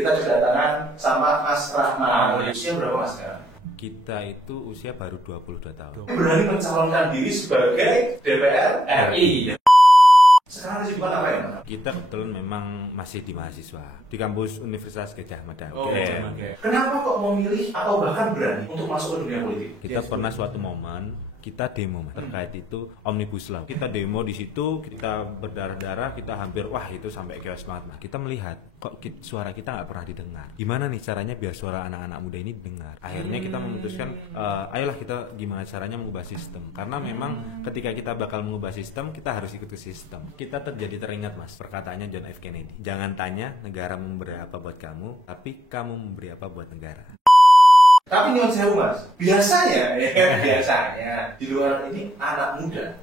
kita kedatangan sama Mas Rahman. Usia berapa Mas sekarang? Kita itu usia baru 22 tahun. Berani mencalonkan diri sebagai DPR RI. Sekarang kesibukan apa ya Mas? Kita kebetulan memang masih di mahasiswa di kampus Universitas Gadjah Mada. Kenapa kok memilih atau bahkan berani untuk masuk ke dunia politik? Kita pernah suatu momen kita demo terkait itu Omnibus Law. Kita demo di situ, kita berdarah-darah, kita hampir itu sampai chaos banget. Nah, kita melihat kok suara kita nggak pernah didengar. Gimana nih caranya biar suara anak-anak muda ini didengar? Akhirnya kita memutuskan, ayolah kita gimana caranya mengubah sistem. Karena memang ketika kita bakal mengubah sistem, kita harus ikut ke sistem. Kita teringat Mas, perkataannya John F. Kennedy. Jangan tanya negara memberi apa buat kamu, tapi kamu memberi apa buat negara. Tapi nyuwun sewu Mas, biasanya di luar ini anak muda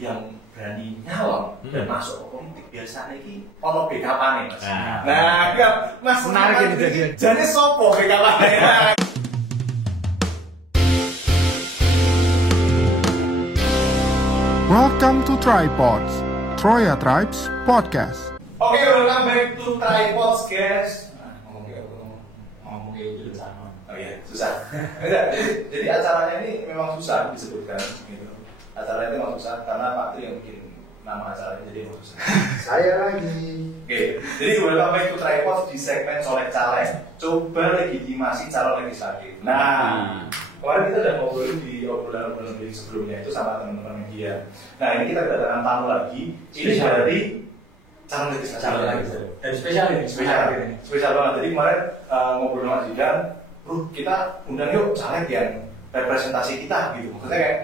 yang berani nyalon dan masuk ke politik biasanya ini ono BKP-ane Mas. Nah, Mas menarik ini jadi sopo BKP-ane. Welcome to Tripods, Troya Tribes Podcast. Oke, welcome back to Tripods, guys. Ngomong kayak gitu sama. Oh iya, susah. jadi acaranya ini memang susah disebutkan gitu. Acaranya itu memang susah karena Pak Tri yang bikin nama acaranya jadi memang susah. Saya lagi. Oke, jadi welcome back to Tripods di segmen Colek Caleg. Coba legitimasi calon legislatif. Nah, kemarin kita udah ngobrolin di obrolan sebelumnya itu sama teman-teman media. Nah, ini kita kedatangan tamu lagi. Ini dari calon legislatif. Dan spesial banget. Jadi kemarin ngobrol sama Zidan, kita undang yuk caleg yang representasi kita gitu. Maksudnya kayak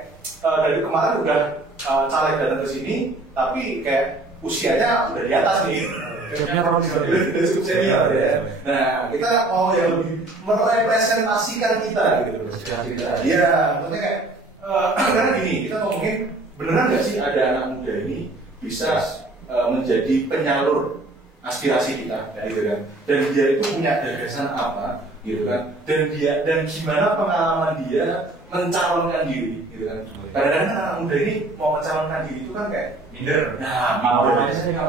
dari kemarin udah caleg datang ke sini, tapi kayak usianya udah di atas nih. Udah cukup senior ya. Nah, kita mau yang lebih merepresentasikan kita gitu. Iya, maksudnya kayak karena gini, kita ngomongin beneran nggak sih ada anak muda ini bisa menjadi penyalur aspirasi kita, gitu kan? Dan dia itu punya gagasan apa, gitu kan? Dan gimana pengalaman dia mencalonkan diri, gitu kan? Kadang-kadang anak muda ini mau mencalonkan diri itu kan kayak minder. Nah, senior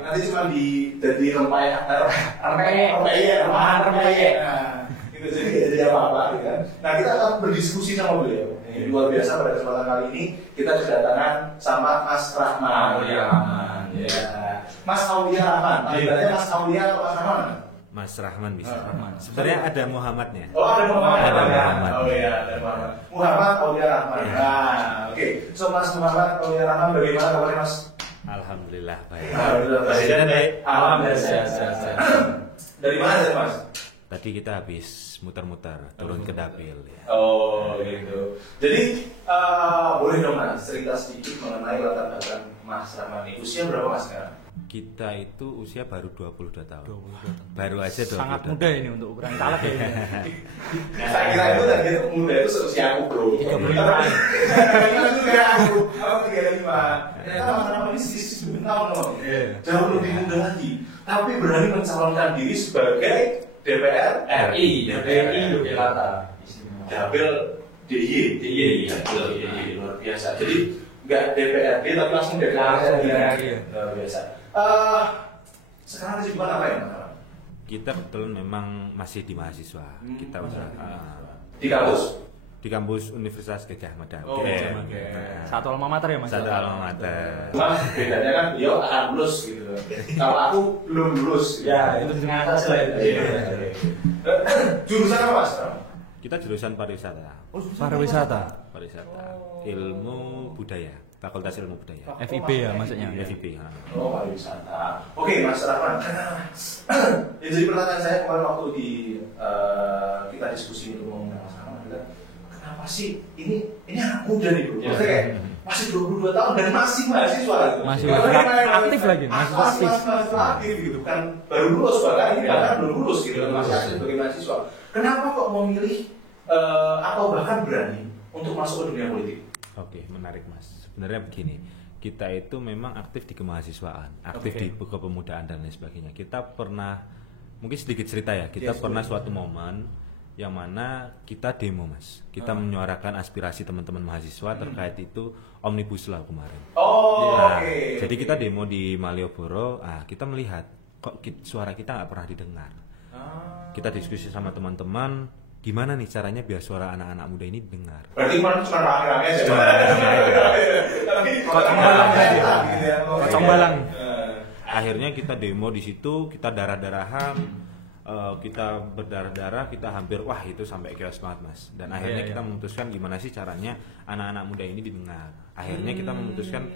nanti cuma jadi rempeyek. Nah, itu jadi apa-apa, gitu kan? Nah, kita akan berdiskusi sama beliau. Ini luar biasa pada kesempatan kali ini kita kedatangan sama Mas Rahman. Mas Aulia Rahman. Panggilannya Mas Aulia atau Mas Rahman? Mas Rahman bisa. Sebenarnya ada Muhammadnya. Oh, ada Muhammad. Muhammad. Oh iya, ada Muhammad. Muhammad Aulia Rahman. Nah, oke. So Mas Muhammad Aulia Rahman, bagaimana kabarnya Mas? Alhamdulillah baik. Alhamdulillah sehat. Dari mana sih Mas? Tadi kita habis muter-muter turun ke dapil ya. Oh gitu. Jadi boleh dong Mas cerita sedikit mengenai latar belakang Mas Rahman ini. Usia berapa Mas sekarang? Kita itu usia baru 22 tahun. Baru aja 22. Sangat muda ini untuk ukuran caleg ya. Saya kira itu tadi muda itu seusia aku bro. 35. Itu kayak aku 35. Ternyata Mas Rahman ini sisi tahun loh. Jauh lebih muda lagi. Tapi berani mencalonkan diri sebagai DPR RI Yogyakarta. Dapil DIY luar biasa. Jadi nggak DPRD tapi langsung DPR RI. Luar biasa. Sekarang kesibukan apa ya Mas? Kita kebetulan memang masih di mahasiswa. Kita di kampus Universitas Gadjah Mada. Satu alma mater ya Mas? Satu alma mater. Cuma bedanya kan beliau akan lulus gitu. Kalau aku belum lulus. Ya, itu dengan atas lah itu. Jurusan apa Mas? Kita jurusan pariwisata. Pariwisata. Ilmu budaya. Fakultas Ilmu Budaya. FIB ya maksudnya. FIB. Oh, pariwisata. Oke, Mas Rahman. Yang jadi pertanyaan saya kemarin waktu kita diskusi untuk ngomongin Mas Rahman, kenapa sih ini anak muda nih bro? Maksudnya kayak masih 22 tahun dan masih mahasiswa gitu. Masih aktif lagi, masih aktif gitu kan. Baru lulus bahkan ini bahkan belum lulus gitu masih aktif sebagai mahasiswa. Kenapa kok memilih atau bahkan berani untuk masuk ke dunia politik? Oke, menarik Mas. Sebenarnya begini, kita itu memang aktif di kemahasiswaan, aktif di kepemudaan dan lain sebagainya. Kita pernah, mungkin sedikit cerita ya, kita pernah suatu momen yang mana kita demo Mas. Kita menyuarakan aspirasi teman-teman mahasiswa terkait itu Omnibus Law kemarin. Oke. Jadi kita demo di Malioboro, kita melihat suara kita nggak pernah didengar. Kita diskusi sama teman-teman, gimana nih caranya biar suara anak-anak muda ini didengar. Berarti kemarin cuma rame-rame aja. Kocok balang tadi. Kocok balang. Akhirnya kita demo di situ, kita darah-darahan, kita berdarah-darah, kita hampir wah itu sampai chaos banget mas. Dan akhirnya kita memutuskan gimana sih caranya anak-anak muda ini didengar. Akhirnya kita memutuskan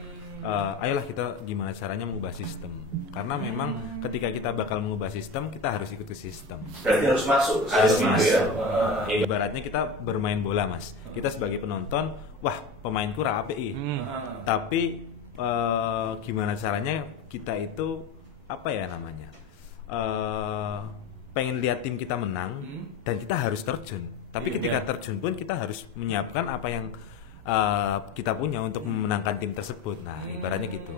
ayolah kita gimana caranya mengubah sistem. Karena memang ketika kita bakal mengubah sistem, kita harus ikut ke sistem. Berarti harus masuk. Ya, ibaratnya kita bermain bola mas. Kita sebagai penonton, wah pemainku rapi. Tapi gimana caranya kita itu apa ya namanya? Pengen lihat tim kita menang dan kita harus terjun. Tapi ketika terjun pun kita harus menyiapkan apa yang kita punya untuk memenangkan tim tersebut. Nah, ibaratnya gitu.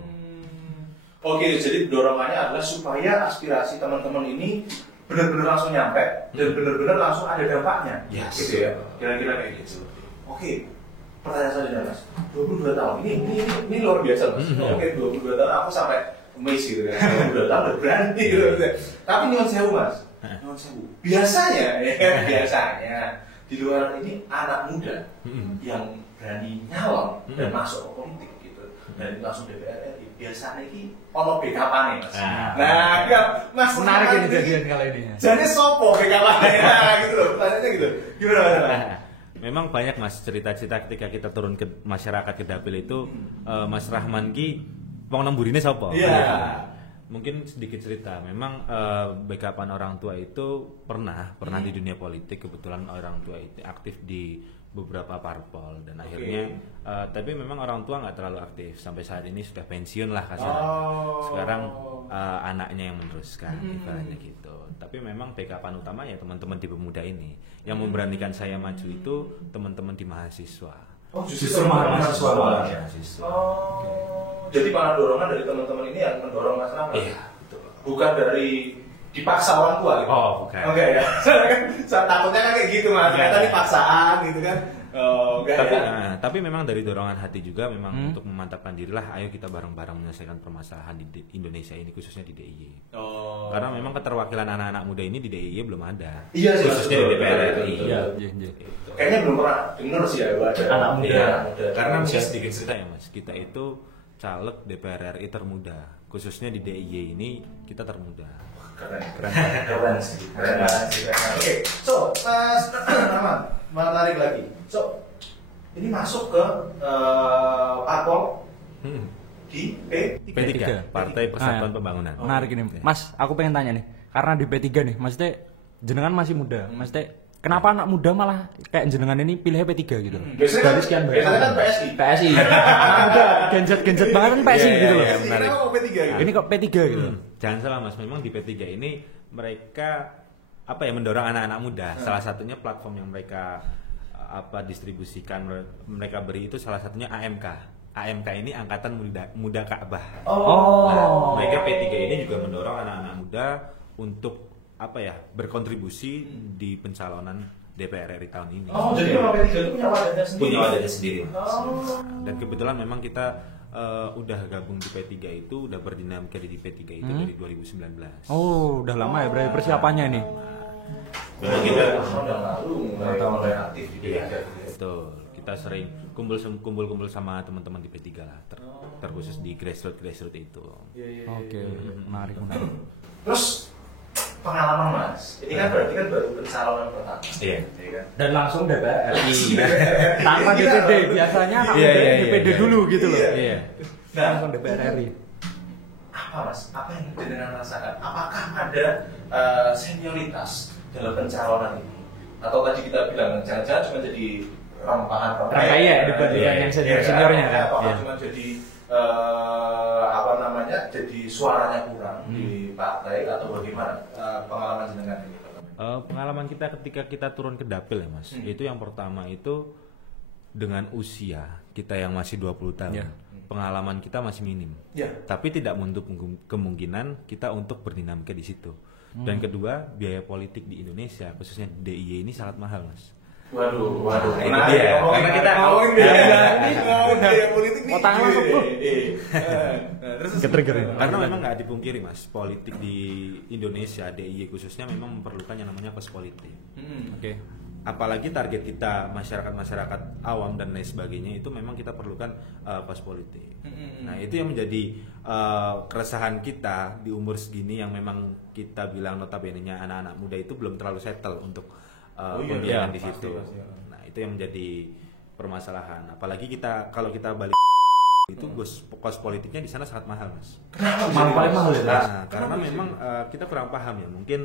Oke, jadi dorongannya adalah supaya aspirasi teman-teman ini benar-benar langsung nyampe dan benar-benar langsung ada dampaknya. Yes. Gitu ya. Kira-kira kayak gitu. Oke. Pertanyaan saya Mas. 22 tahun. Ini luar biasa, Mas. Oke, 22 tahun aku sampai amazed gitu kan. 22 tahun udah berani gitu. Tapi nyuwun sewu, Mas. Nyuwun sewu. Biasanya di luar ini anak muda yang berani nyalon dan masuk ke politik gitu dan langsung DPR RI biasanya ini ono BKP-ane mas. Nah, mas Menarik ini jadian kali ini. Jadi sopo BKP-ane gitu loh, pertanyaannya gitu. Gimana? Memang banyak mas cerita-cerita ketika kita turun ke masyarakat ke dapil itu Mas Rahman ki wong nemburine sapa? Iya. Mungkin sedikit cerita. Memang backupan orang tua itu pernah di dunia politik. Kebetulan orang tua itu aktif di beberapa parpol dan akhirnya tapi memang orang tua nggak terlalu aktif sampai saat ini sudah pensiun lah kasarnya. Sekarang anaknya yang meneruskan ibaratnya gitu. Tapi memang backupan utama ya teman-teman di pemuda ini yang memberanikan saya maju itu teman-teman di mahasiswa. Oh justru mahasiswa malah. Jadi para dorongan dari teman-teman ini yang mendorong Mas Rahman. Iya. Bukan dari dipaksa orang tua gitu. Oh, bukan. Oke ya. Saya takutnya kan kayak gitu Mas. Ternyata dipaksaan gitu kan. Tapi memang dari dorongan hati juga memang untuk memantapkan diri lah, ayo kita bareng-bareng menyelesaikan permasalahan di Indonesia ini khususnya di DIY. Karena memang keterwakilan anak-anak muda ini di DIY belum ada. Iya sih, khususnya di DPR RI. Iya. Kayaknya belum pernah dengar sih ya ada anak muda. Karena mungkin sedikit cerita ya Mas, kita itu caleg DPR RI termuda, khususnya di DIY ini kita termuda. Keren sih. Oke, so Mas Rahman, menarik lagi. So ini masuk ke parpol di P3, Partai Persatuan Pembangunan. Menarik ini, Mas. Aku pengen tanya nih, karena di P3 nih, maksudnya jenengan masih muda, maksudnya kenapa anak muda malah kayak jenengan ini pilih P3 gitu? Biasanya kan PSI. PSI. Anak muda genjet banget kan PSI gitu loh. Menarik. P3 gitu. Ini kok P3 gitu. Jangan salah Mas, memang di P3 ini mereka mendorong anak-anak muda. Salah satunya platform yang mereka distribusikan, mereka beri itu salah satunya AMK. AMK ini Angkatan Muda Ka'bah. Nah, mereka P3 ini juga mendorong anak-anak muda untuk berkontribusi di pencalonan DPR RI tahun ini. Jadi memang P3 itu punya wadahnya sendiri. Punya wadahnya sendiri. Dan kebetulan memang kita udah gabung di P3 itu, udah berdinamika di P3 itu dari 2019. Oh, udah lama ya berarti persiapannya ini. Memang kita udah lalu mulai aktif di P3. Betul. Kita sering kumpul sama teman-teman di P3 lah, terkhusus di grassroots itu. Oke, menarik. Terus pengalaman Mas, ini kan berarti kan baru pencalonan pertama. Iya. Dan langsung DPR RI. Tanpa DPD, biasanya anak muda DPD dulu gitu loh. Iya. Nah, Langsung DPR RI. Apa Mas? Apa yang dengan rasakan? Apakah ada senioritas dalam pencalonan ini? Atau tadi kita bilang jangan-jangan cuma jadi rampahan ya dibandingkan yang senior-seniornya kan. Apakah cuma jadi jadi suaranya kurang di partai atau bagaimana pengalaman jenengan ini? Pengalaman kita ketika kita turun ke dapil ya Mas, itu yang pertama itu dengan usia kita yang masih 20 tahun, pengalaman kita masih minim. Tapi tidak menutup kemungkinan kita untuk berdinamika di situ. Dan kedua, biaya politik di Indonesia khususnya di DIY ini sangat mahal Mas. Waduh, Nah, itu menarik. dia. Ngomongin- Karena kita ngomongin biaya politik nih. Otak langsung, bro. Terus Ketriggerin. Karena memang nggak dipungkiri mas, politik di Indonesia, DIY khususnya memang memerlukan yang namanya kos politik. Oke. Apalagi target kita masyarakat awam dan lain sebagainya itu memang kita perlukan kos politik. Nah itu yang menjadi keresahan kita di umur segini yang memang kita bilang notabene-nya anak-anak muda itu belum terlalu settle untuk pembiayaan di situ. Nah itu yang menjadi permasalahan. Apalagi kalau kita balik itu kos politiknya di sana sangat mahal mas. Paling mahal ya. Nah, karena memang kita kurang paham ya, mungkin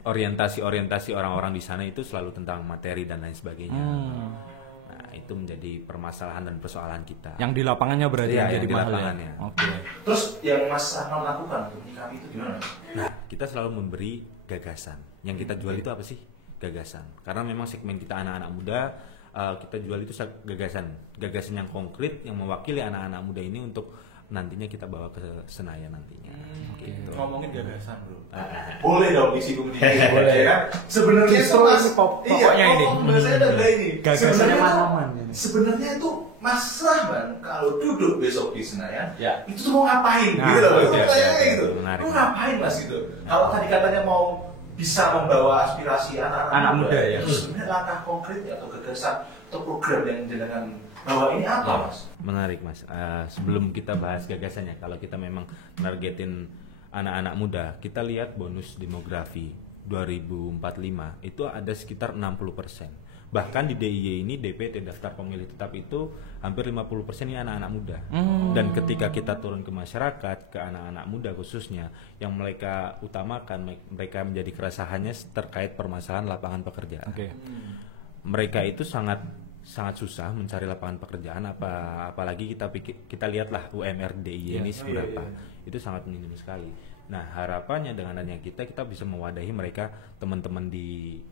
orientasi orang-orang di sana itu selalu tentang materi dan lain sebagainya. Nah, itu menjadi permasalahan dan persoalan kita. Yang di lapangannya berarti Iya, yang jadi yang di mahal ya. lapangannya. Oke. Terus yang Mas Rahman lakukan untuk menyikapi itu gimana? Nah, kita selalu memberi gagasan. Yang kita jual itu apa sih? Gagasan. Karena memang segmen kita anak-anak muda, kita jual itu gagasan yang konkret yang mewakili anak-anak muda ini untuk nantinya kita bawa ke Senayan nantinya. Gitu. Ngomongin gagasan bro. Boleh dong disinggung dikit. Boleh. Ya kan? Sebenarnya itu Justru Mas, ini pokoknya ini. Saya ada ini. Gagasannya Sebenarnya Mas tuh- Rahman ini. Sebenarnya itu Mas Rahman kalau duduk besok di Senayan, Ya. itu tuh mau ngapain Nah, gitu loh. Itu oke, pertanyaannya oke, gitu. menarik. Lu ngapain Mas gitu? Kalau tadi katanya mau bisa membawa aspirasi Anak anak-anak muda, ya. Itu sebenarnya langkah konkret atau gagasan atau program yang jenengan bawa ini apa Mas? Menarik mas. Sebelum kita bahas gagasannya, kalau kita memang nargetin anak-anak muda, kita lihat bonus demografi 2045 itu ada sekitar 60%. Bahkan di DIY ini DPT daftar pemilih tetap itu hampir 50% ini anak-anak muda. Dan ketika kita turun ke masyarakat, ke anak-anak muda khususnya, yang mereka utamakan, mereka menjadi keresahannya terkait permasalahan lapangan pekerjaan. Oke. Mereka itu sangat susah mencari lapangan pekerjaan, apalagi kita lihatlah UMR DIY ini seberapa. Itu sangat minim sekali. Nah, harapannya dengan adanya kita bisa mewadahi mereka, teman-teman di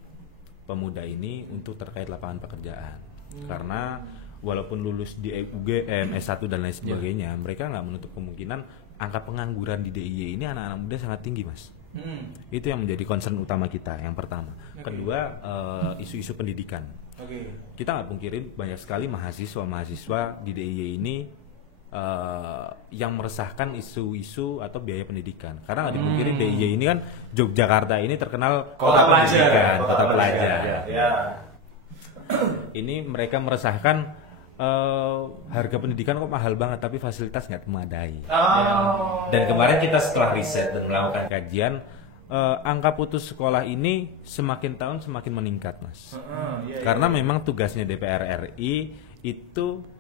pemuda ini untuk terkait lapangan pekerjaan. Karena walaupun lulus di UGM, S1 dan lain sebagainya, mereka nggak menutup kemungkinan angka pengangguran di DIY ini anak-anak muda sangat tinggi, Mas. Itu yang menjadi concern utama kita, yang pertama. Kedua, isu-isu pendidikan. Kita nggak pungkirin banyak sekali mahasiswa di DIY ini yang meresahkan isu-isu atau biaya pendidikan. Karena nggak dipungkiri DIY ini kan Yogyakarta ini terkenal kota pendidikan, kota pelajar. Ya. Ini mereka meresahkan harga pendidikan kok mahal banget tapi fasilitas nggak memadai. Dan kemarin kita setelah riset dan melakukan kajian, angka putus sekolah ini semakin tahun semakin meningkat, Mas. Karena memang tugasnya DPR RI itu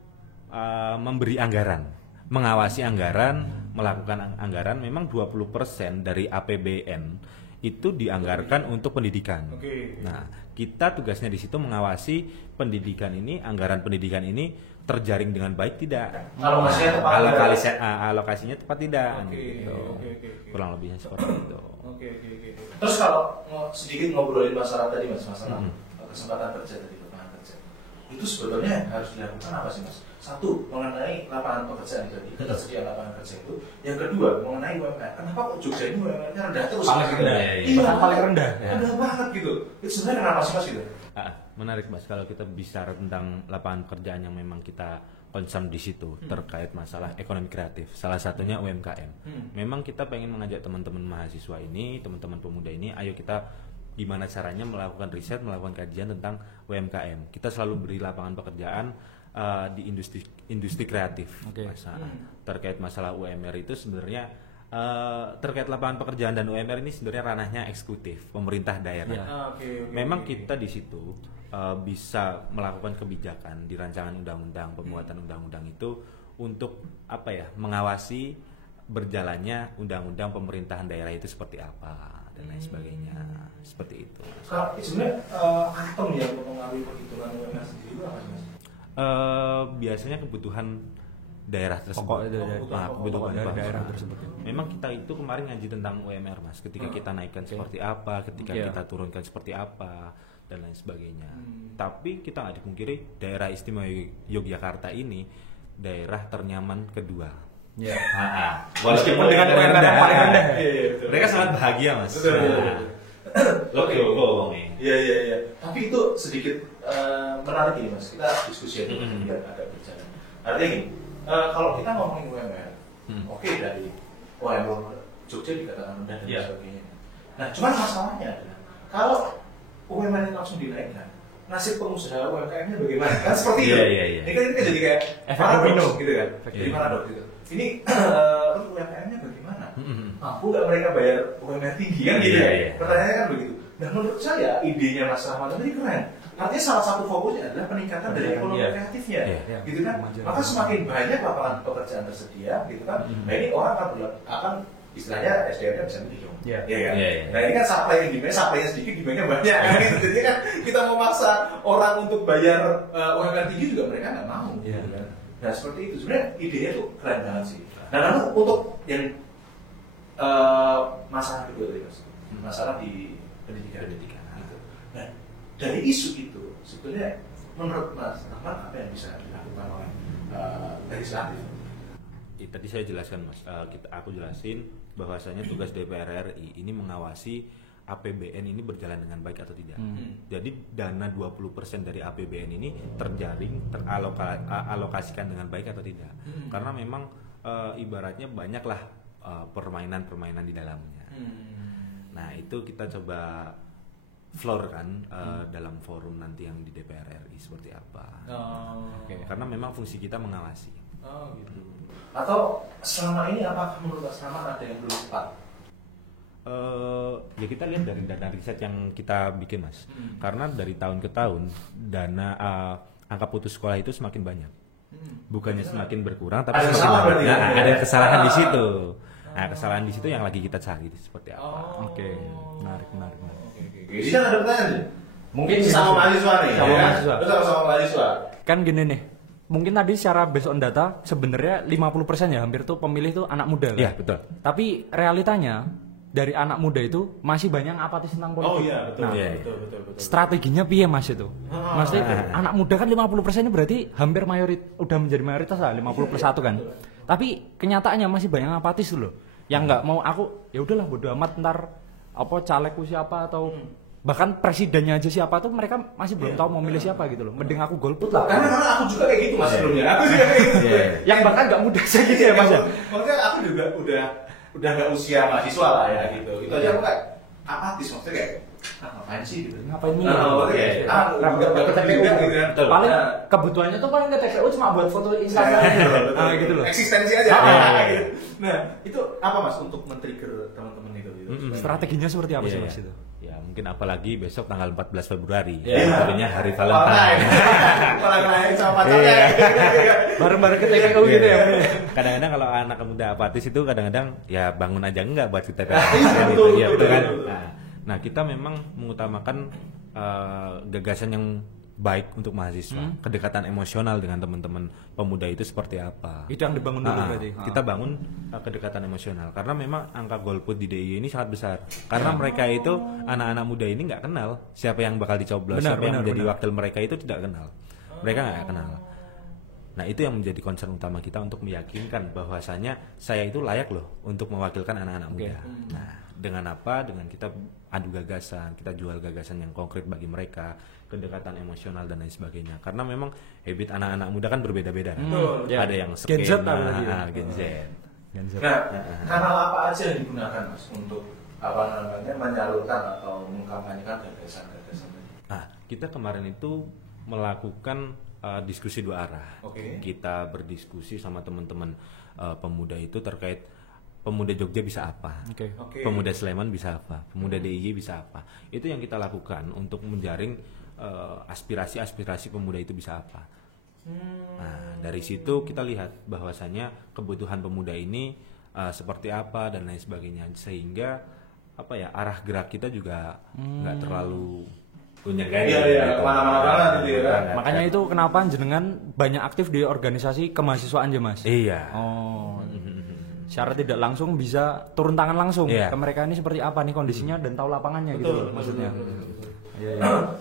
memberi anggaran, mengawasi anggaran, melakukan anggaran. Memang 20% dari APBN itu dianggarkan untuk pendidikan. Nah, kita tugasnya di situ mengawasi pendidikan ini, anggaran pendidikan ini terjaring dengan baik tidak, Alokasinya tepat alokasinya tepat tidak, gitu. Kurang lebihnya seperti itu. Terus kalau sedikit ngobrolin masalah tadi Mas, masalah kesempatan kerja tadi, lapangan kerja. Itu sebetulnya harus dilakukan apa sih Mas? Satu, mengenai lapangan pekerjaan tadi, ketersediaan lapangan kerja itu. Yang kedua, mengenai UMR. Kenapa kok Jogja ini UMR-nya rendah terus? Paling rendah, Iya, paling rendah. rendah banget gitu. Itu sebenarnya kenapa sih Mas gitu? Menarik Mas, kalau kita bicara tentang lapangan pekerjaan yang memang kita concern di situ terkait masalah ekonomi kreatif, salah satunya UMKM. Memang kita pengen mengajak teman-teman mahasiswa ini, teman-teman pemuda ini, ayo kita gimana caranya melakukan riset, melakukan kajian tentang UMKM. Kita selalu beri lapangan pekerjaan di industri kreatif. Mas. Terkait masalah UMR itu sebenarnya terkait lapangan pekerjaan dan UMR ini sebenarnya ranahnya eksekutif pemerintah daerah. Memang kita di situ bisa melakukan kebijakan di rancangan undang-undang, pembuatan undang-undang itu untuk apa ya, mengawasi berjalannya undang-undang pemerintahan daerah itu seperti apa dan lain sebagainya, seperti itu. Kalau sebenarnya item yang mempengaruhi perhitungan UMR sendiri itu apa sih Mas? Biasanya kebutuhan daerah tersebut. Kebutuhan daerah tersebut. Memang kita itu kemarin ngaji tentang UMR Mas, ketika kita naikkan seperti apa, ketika kita turunkan seperti apa dan lain sebagainya. Tapi kita nggak dipungkiri daerah istimewa Yogyakarta ini daerah ternyaman kedua. Walaupun dengan UMR yang paling rendah, mereka sangat bahagia Mas. Oke. Iya. Tapi itu sedikit menarik ini mas. Kita diskusi aja biar agak berjalan. Artinya gini, kalau kita ngomongin UMR, oke dari UMR Jogja dikatakan rendah dan sebagainya. Nah, cuman masalahnya adalah kalau UMR langsung dinaikkan, nasib pengusaha UMKM-nya bagaimana? Kan seperti itu. Ini kan jadi kayak paradoks gitu kan. Jadi paradoks gitu. Ini UMKM-nya bagaimana? Mampu nggak mereka bayar UMR tinggi kan gitu ya? Pertanyaannya kan begitu. Dan menurut saya idenya Mas Rahmat ini keren. Artinya salah satu fokusnya adalah peningkatan dari ekonomi kreatifnya, gitu kan? Maka semakin banyak lapangan pekerjaan tersedia, gitu kan? Nah ini orang akan istilahnya SDM-nya bisa meningkat. Nah ini kan supply-nya sedikit, demand-nya banyak. Gitu. Jadi kan kita memaksa orang untuk bayar UMR tinggi juga mereka nggak mau. Gitu kan? Nah seperti itu sebenarnya idenya tuh keren banget sih. Nah lalu untuk yang masalah kedua tadi mas, masalah di pendidikan. Gitu. Nah dari isu itu sebetulnya menurut Mas Rahmat apa yang bisa dilakukan oleh legislatif? Tadi saya jelaskan mas, aku jelasin bahwasanya tugas DPR RI ini mengawasi APBN ini berjalan dengan baik atau tidak. Jadi dana 20% dari APBN ini terjaring, teralokasikan dengan baik atau tidak. Karena memang ibaratnya banyaklah permainan-permainan di dalamnya. Nah itu kita coba floor kan dalam forum nanti yang di DPR RI seperti apa. Karena memang fungsi kita mengawasi. Gitu. Atau selama ini apakah menurut Mas Rahmat ada yang belum tepat? Ya kita lihat dari dana riset yang kita bikin mas. Karena dari tahun ke tahun dana angka putus sekolah itu semakin banyak. Bukannya semakin berkurang, tapi ada semakin banyak. Nah, ada kesalahan di situ. Nah kesalahan di situ yang lagi kita cari seperti apa. Oke, menarik. Jadi kan ada pertanyaan. Mungkin Ini sama mahasiswa nih. Sama mahasiswa. Sama mahasiswa. Kan gini nih, mungkin tadi secara based on data sebenarnya 50% ya hampir tuh pemilih tuh anak muda kan? Iya betul. Tapi realitanya dari anak muda itu masih banyak yang apatis tentang politik. Oh iya betul. Nah, Betul. strateginya piye mas itu? Maksudnya anak muda kan 50% ini berarti hampir udah menjadi mayoritas lah 50+1 kan. Tapi kenyataannya masih banyak yang apatis tuh loh. Yang nggak mau aku ya udahlah bodo amat ntar apa calegku siapa atau bahkan presidennya aja siapa tuh mereka masih belum tahu mau milih siapa gitu loh. Mending aku golput lah. Karena aku juga kayak gitu mas sebelumnya. Aku juga kayak gitu. Yang bahkan nggak mudah aja gitu ya mas ya. Maksudnya aku juga udah nggak usia mahasiswa lah ya gitu. Itu aja aku kayak apatis maksudnya kayak ngapain sih gitu. Ngapain nih? Nggak ke TPU gitu kan. Paling kebutuhannya tuh paling ke TPU cuma buat foto Instagram gitu loh. Eksistensi aja. Nah itu apa mas untuk men-trigger teman-teman itu? Strateginya seperti apa sih mas itu? Ya mungkin apalagi besok tanggal 14 Februari. Iya. Tentunya hari Valentine. Valentine sama pacarnya. Bareng-bareng ke TPU gitu ya. Kadang-kadang kalau anak muda apatis itu kadang-kadang ya bangun aja enggak buat kita. Betul kan. Nah, kita memang mengutamakan gagasan yang baik untuk mahasiswa, kedekatan emosional dengan teman-teman pemuda itu seperti apa. Itu yang dibangun dulu berarti. Kita bangun kedekatan emosional karena memang angka golput di DIY ini sangat besar. Karena mereka itu anak-anak muda ini nggak kenal siapa yang bakal dicoblos, siapa yang menjadi wakil mereka itu tidak kenal. Mereka nggak kenal. Nah itu yang menjadi concern utama kita untuk meyakinkan bahwasanya saya itu layak loh untuk mewakilkan anak-anak muda. Nah dengan apa? Dengan kita adu gagasan, kita jual gagasan yang konkret bagi mereka, kedekatan emosional dan lain sebagainya. Karena memang habit anak-anak muda kan berbeda-beda. Ada yang skena, Gen Z. Nah, kanal apa aja yang digunakan mas untuk menyalurkan atau mengkampanyekan gagasan-gagasan? Nah, kita kemarin itu melakukan diskusi dua arah. Kita berdiskusi sama teman-teman pemuda itu terkait pemuda Jogja bisa apa, pemuda Sleman bisa apa, pemuda DIY bisa apa. Itu yang kita lakukan untuk menjaring aspirasi-aspirasi pemuda itu bisa apa. Nah dari situ kita lihat bahwasanya kebutuhan pemuda ini seperti apa dan lain sebagainya, sehingga apa ya arah gerak kita juga nggak terlalu punya gaya. Kemana-mana gitu ya. Makanya itu kenapa jenengan banyak aktif di organisasi kemahasiswaan aja mas. Iya. Secara tidak langsung bisa turun tangan langsung ke mereka ini seperti apa nih kondisinya dan tahu lapangannya gitu loh, maksudnya.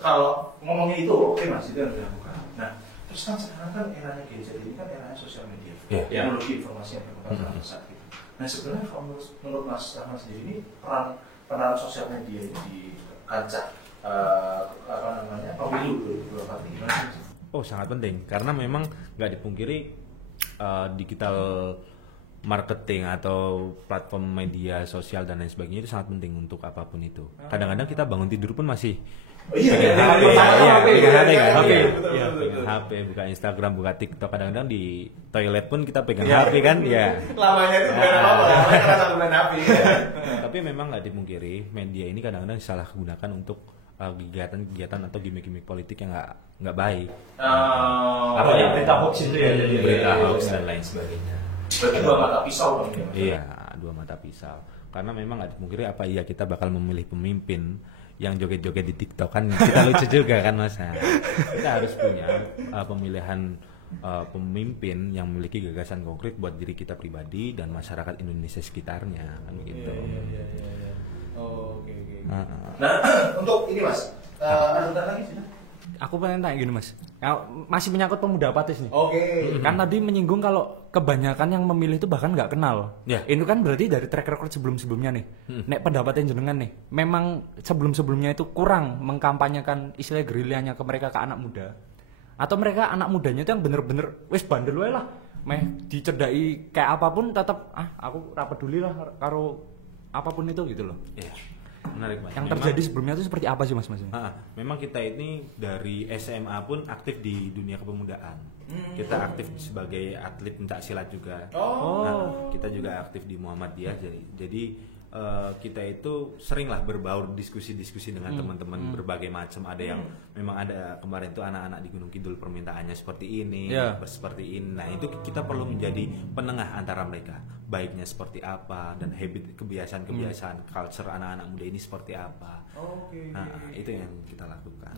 Kalau ngomongin itu oke mas, itu yang dilakukan. Nah terus kan sekarang kan eranya Gen Z ini kan eranya sosial media, teknologi informasi yang berkembang pesat gitu. Nah sebenarnya kalau menurut Mas Rahmat sendiri ini peran sosial media ini di kancah pemilu 2024 gimana sih? Oh, sangat penting karena memang nggak dipungkiri digital marketing atau platform media sosial dan lain sebagainya itu sangat penting untuk apapun itu. Kadang-kadang kita bangun tidur pun masih pegang HP, buka Instagram, buka TikTok. Kadang-kadang di toilet pun kita pegang HP kan, ya. Lamanya itu bukan apa-apa, lamanya karena satu main HP. Tapi memang nggak dipungkiri media ini kadang-kadang disalahgunakan untuk kegiatan-kegiatan atau gimmick-gimmick politik yang nggak baik. Apa ya, berita hoax itu ya, jadi berita hoax dan lain sebagainya. Berarti dua mata pisau dong ya. Iya, dua mata pisau. Karena memang nggak dipungkiri apa iya kita bakal memilih pemimpin yang joget-joget di TikTok kan kita lucu juga kan Mas. Kita harus punya pemilihan pemimpin yang memiliki gagasan konkret buat diri kita pribadi dan masyarakat Indonesia sekitarnya kan gitu. Iya. Oh, oke. Nah, untuk ini Mas, ada lagi sih? Aku pengen tanya gini Mas, masih menyangkut pemuda apatis nih. Oke. Kan tadi menyinggung kalau kebanyakan yang memilih itu bahkan nggak kenal. Ya. Ini kan berarti dari track record sebelum-sebelumnya nih. Nek pendapatnya jenengan nih, memang sebelum-sebelumnya itu kurang mengkampanyekan istilah gerilyanya ke mereka, ke anak muda. Atau mereka anak mudanya itu yang bener-bener wis bandel wae lah. Meh dicedai kayak apapun tetap aku ra peduli lah karo apapun itu gitu loh. Iya. Menarik Mas. Yang Memang- terjadi sebelumnya itu seperti apa sih Mas? Memang kita ini dari SMA pun aktif di dunia kepemudaan. Kita aktif sebagai atlet pencak silat juga. Nah, kita juga aktif di Muhammadiyah. Jadi kita itu seringlah berbaur diskusi-diskusi dengan teman-teman berbagai macam. Ada yang memang ada kemarin itu anak-anak di Gunung Kidul permintaannya seperti ini, seperti ini. Nah itu kita perlu menjadi penengah antara mereka. Baiknya seperti apa dan habit kebiasaan culture anak-anak muda ini seperti apa. Nah itu yang kita lakukan.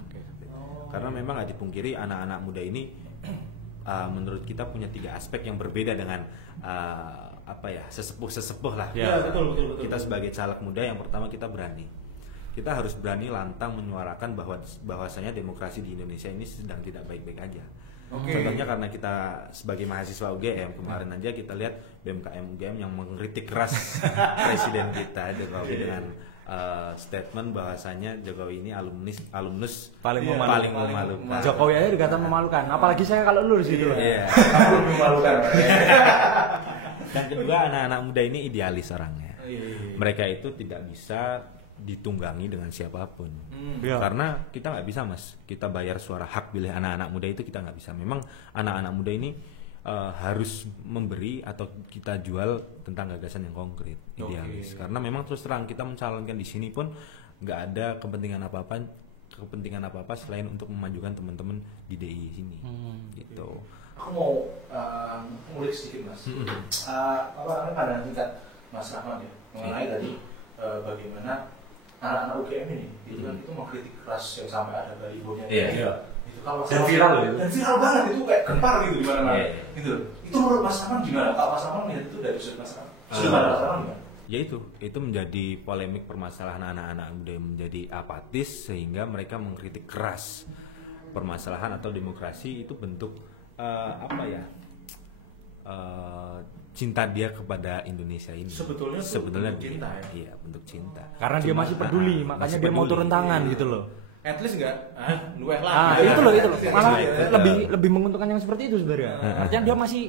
Karena memang nggak dipungkiri anak-anak muda ini menurut kita punya 3 aspek yang berbeda dengan sesepuh lah. Betul. Kita sebagai caleg muda yang pertama kita berani. Kita harus berani lantang menyuarakan bahwasanya demokrasi di Indonesia ini sedang tidak baik-baik aja. Contohnya karena kita sebagai mahasiswa UGM kemarin aja kita lihat BMKM UGM yang mengkritik keras presiden kita Jokowi dengan statement bahwasanya Jokowi ini alumnus Paling memalukan. Jokowi aja dikata memalukan, apalagi saya kalau lulus gitu loh. Iya. Memalukan. Dan kedua anak-anak muda ini idealis orangnya. Mereka itu tidak bisa ditunggangi dengan siapapun. Karena kita nggak bisa Mas, kita bayar suara hak pilih anak-anak muda itu kita nggak bisa. Memang anak-anak muda ini harus memberi atau kita jual tentang gagasan yang konkret, idealis. Karena memang terus terang kita mencalonkan di sini pun nggak ada kepentingan apa-apa selain untuk memajukan teman-teman di DI sini. Gitu. Aku mau ngulik sedikit Mas. Pandangan tingkat Mas Rahman ya mengenai tadi bagaimana anak-anak UGM ini itu kan itu mengkritik keras yang sampai ada balihonya. Iya. Itu kalau Dan viral ya. Dan viral banget itu kayak gempar gitu di mana-mana. Iya. Gitu. Itu menurut Mas Rahman gimana? Kalau Mas Rahman melihat itu dari sudut Mas Rahman. Sudut Mas Rahman gimana? Ya itu menjadi polemik permasalahan anak-anak muda yang menjadi apatis sehingga mereka mengkritik keras permasalahan atau demokrasi itu bentuk cinta dia kepada Indonesia ini. Sebetulnya bentuk cinta ya? Iya, bentuk cinta. Karena dia masih peduli, makanya masih dia mau peduli. turun tangan gitu loh. At least enggak luweh lah. Itu loh. Malah Iya. lebih menguntungkan yang seperti itu sebenarnya. Artinya dia masih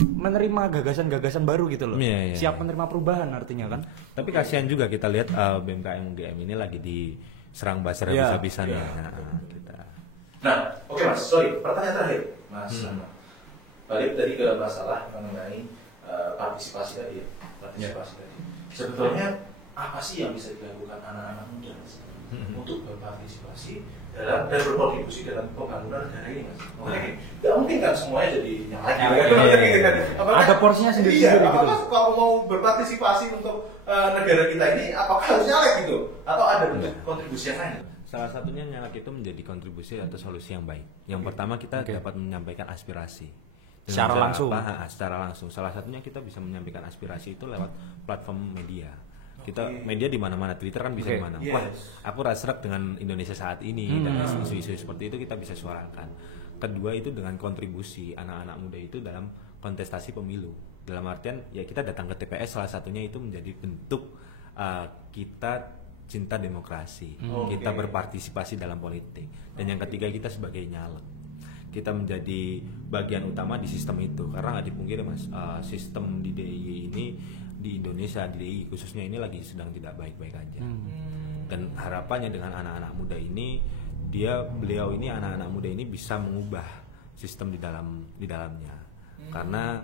menerima gagasan-gagasan baru gitu loh. Iya. Siap menerima perubahan artinya kan. Tapi kasihan juga kita lihat BMKM UGM ini lagi diserang buzzer habis-habisan ya. Nah, oke Mas, sorry, pertanyaan terakhir Mas. Balik tadi ke masalah mengenai partisipasi tadi. Sebetulnya apa sih yang bisa dilakukan anak-anak muda Mas? Untuk berpartisipasi dan berkontribusi dalam pembangunan negara ini Mas? Nggak mungkin kan semuanya jadi nyalek. Ada porsinya sendiri-sendiri gitu. Apakah kalau mau berpartisipasi untuk negara kita ini, apakah harus nyalek gitu? Atau ada bentuk kontribusi yang lain? Salah satunya nyalek itu menjadi kontribusi atau solusi yang baik. Yang pertama kita dapat menyampaikan aspirasi. Secara langsung. Secara langsung. Salah satunya kita bisa menyampaikan aspirasi itu lewat platform media. Kita media di mana-mana, Twitter kan bisa di mana. Wah, aku rasrek dengan Indonesia saat ini dan isu-isu seperti itu kita bisa suarakan. Kedua itu dengan kontribusi anak-anak muda itu dalam kontestasi pemilu. Dalam artian ya kita datang ke TPS salah satunya itu menjadi bentuk kita cinta demokrasi. Oke. Kita berpartisipasi dalam politik. Dan yang ketiga kita sebagai nyalek. Kita menjadi bagian utama di sistem itu karena nggak dipungkiri Mas, sistem di DIY ini di Indonesia, di DIY khususnya ini lagi sedang tidak baik-baik aja. Dan harapannya dengan anak-anak muda ini beliau ini anak-anak muda ini bisa mengubah sistem di dalamnya. Karena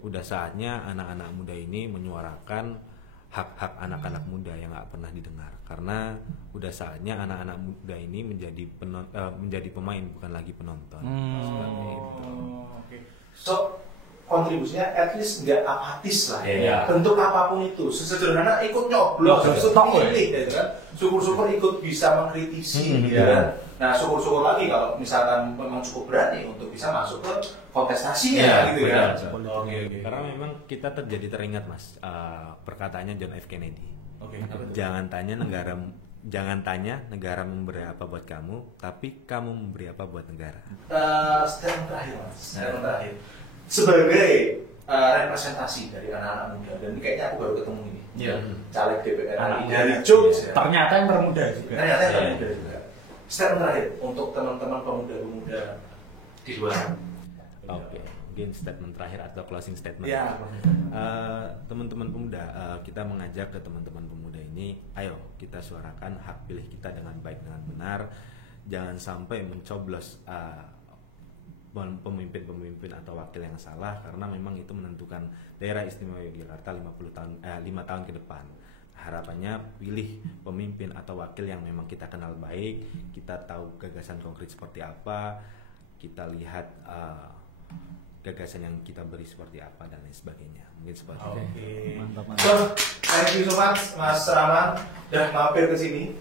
udah saatnya anak-anak muda ini menyuarakan hak-hak anak-anak muda yang nggak pernah didengar. Karena udah saatnya anak-anak muda ini menjadi pemain bukan lagi penonton. Seperti itu. Oke. So kontribusinya at least nggak apatis lah ya. Iya. Bentuk apapun itu, sesederhana ikut nyoblos, ikut milih, ya kan. Syukur-syukur ikut bisa mengkritisi, gitu kan. Nah syukur-syukur lagi kalau misalkan memang cukup berani untuk bisa masuk ke kontestasinya, gitu kan. Oke. Karena memang kita teringat Mas, perkataannya John F. Kennedy. Oke. Jangan tanya negara memberi apa buat kamu, tapi kamu memberi apa buat negara. Statement terakhir Mas, statement terakhir. Sebagai representasi dari anak-anak muda, dan ini kayaknya aku baru ketemu ini. Caleg DPR RI dari Jogja. Ternyata yang termuda juga. Ternyata yang termuda juga. Statement terakhir untuk teman-teman pemuda-pemuda di luar. Oke, mungkin statement terakhir atau closing statement. Ya. Teman-teman pemuda, kita mengajak ke teman-teman pemuda ini, ayo kita suarakan hak pilih kita dengan baik, dengan benar. Jangan sampai mencoblos pemimpin-pemimpin atau wakil yang salah, karena memang itu menentukan daerah istimewa Yogyakarta 5 tahun ke depan. Harapannya pilih pemimpin atau wakil yang memang kita kenal baik, kita tahu gagasan konkret seperti apa, kita lihat gagasan yang kita beri seperti apa dan lain sebagainya. Mungkin seperti itu. Oke. Mantap. So, thank you so much Mas Rahman udah mampir ke sini.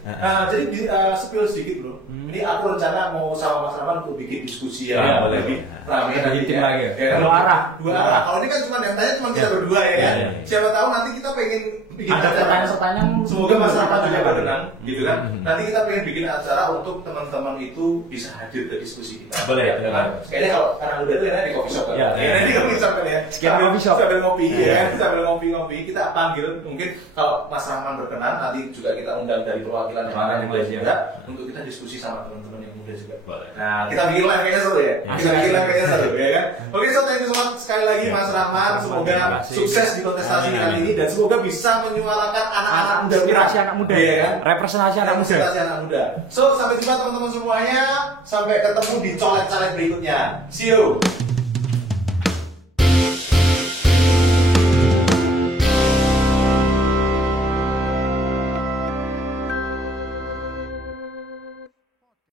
Jadi spill sedikit bro. Ini aku rencana mau sama Mas Rahman untuk bikin diskusi yang lebih ramai Lebih nanti lagi. ya. Dua arah. Dua arah. Kalau ini kan cuma yang tanya cuma kita berdua ya kan. Siapa tahu nanti kita pengen bikin Ada acara. pertanyaan-pertanyaan. Semoga Mas Rahman juga berkenan, gitu kan. Nanti kita pengen bikin acara untuk teman-teman itu bisa hadir ke diskusi kita. Boleh, ya kan? Kayaknya kalau anak muda itu enak di coffee shop kan. Iya. Ya, di coffee shop kan ya. Sekian coffee shop. Sambil ngopi ya, sambil ngopi-ngopi kita panggil mungkin kalau Mas Rahman berkenan nanti juga kita undang dari perwakilan yang ada di Malaysia juga untuk kita diskusi sama teman-teman yang muda juga. Boleh. Nah, kita bikin live kayaknya seru ya. Kita bikin live kayaknya seru ya kan. Oke, so thank you so much sekali lagi Mas Rahman. Semoga sukses di kontestasi kali ini dan semoga bisa menyuarakan anak-anak muda, inspirasi anak muda, iya kan? representasi anak muda. Representasi anak muda. So, sampai jumpa teman-teman semuanya. Sampai ketemu di colek-colek berikutnya. See you.